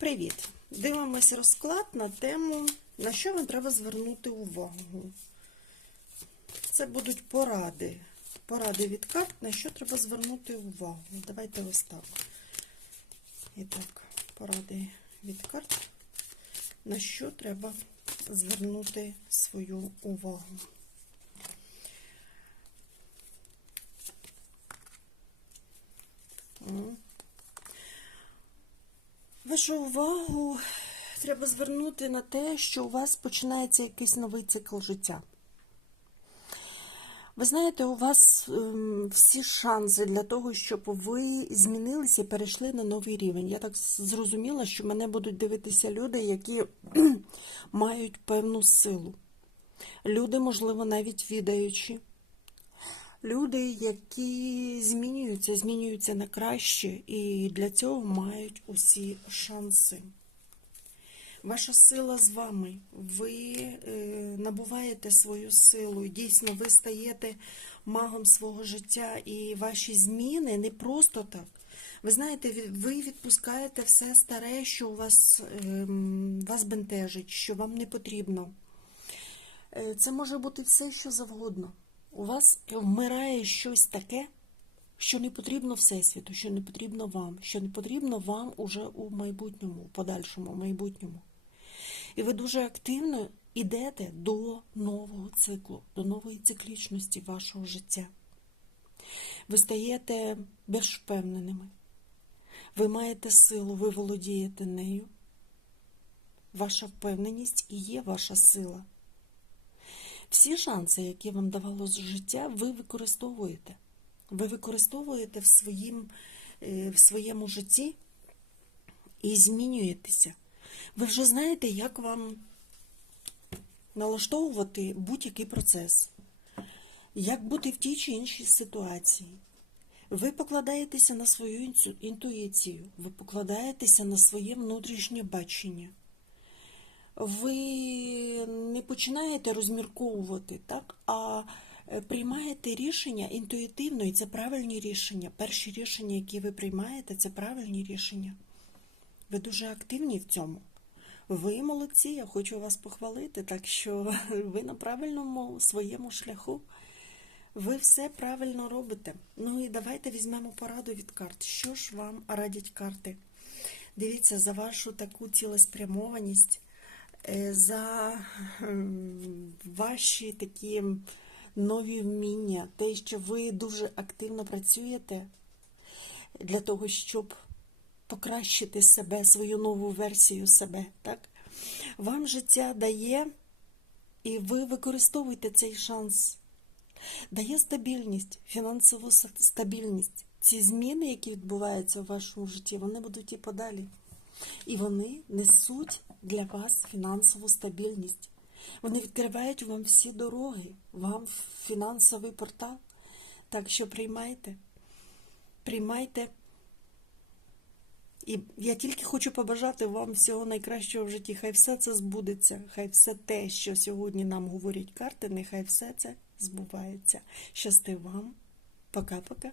Привіт! Дивимось розклад на тему, на що вам треба звернути увагу. Це будуть поради. Поради від карт, на що треба звернути увагу. Давайте ось так. І так, поради від карт, на що треба звернути свою увагу. Вашу увагу треба звернути на те, що у вас починається якийсь новий цикл життя. Ви знаєте, у вас ем, всі шанси для того, щоб ви змінилися і перейшли на новий рівень. Я так зрозуміла, що мене будуть дивитися люди, які мають певну силу. Люди, можливо, навіть відаючі. Люди, які змінюються, змінюються на краще, і для цього мають усі шанси. Ваша сила з вами. Ви е, набуваєте свою силу. Дійсно, ви стаєте магом свого життя, і ваші зміни не просто так. Ви знаєте, ви відпускаєте все старе, що у вас, ем, вас бентежить, що вам не потрібно. Е, Це може бути все, що завгодно. У вас вмирає щось таке, що не потрібно Всесвіту, що не потрібно вам, що не потрібно вам уже у майбутньому, подальшому майбутньому. І ви дуже активно йдете до нового циклу, до нової циклічності вашого життя. Ви стаєте більш впевненими. Ви маєте силу, ви володієте нею. Ваша впевненість і є ваша сила. Всі шанси, які вам давало життя, ви використовуєте. Ви використовуєте в, своїм, е, в своєму житті і змінюєтеся. Ви вже знаєте, як вам налаштовувати будь-який процес, як бути в тій чи іншій ситуації. Ви покладаєтеся на свою інтуїцію, ви покладаєтеся на своє внутрішнє бачення ви не починаєте розмірковувати, так, а е, приймаєте рішення інтуїтивно, і це правильні рішення. Перші рішення, які ви приймаєте, це правильні рішення. Ви дуже активні в цьому. Ви молодці, я хочу вас похвалити, так що ви на правильному своєму шляху. Ви все правильно робите. Ну і давайте візьмемо пораду від карт. Що ж вам радять карти? Дивіться, за вашу таку цілеспрямованість, за ем, ваші такі нові вміння, те, що ви дуже активно працюєте для того, щоб покращити себе, свою нову версію себе. Так? Вам життя дає, і ви використовуєте цей шанс. Дає стабільність, фінансову стабільність. Ці зміни, які відбуваються у вашому житті, вони будуть і подалі. І вони несуть для вас фінансову стабільність. Вони відкривають вам всі дороги, вам фінансовий портал. Так що приймайте, приймайте. І я тільки хочу побажати вам всього найкращого в житті. Хай все це збудеться, хай все те, що сьогодні нам говорять карти, нехай все це збувається. Щасти вам. Пока-пока.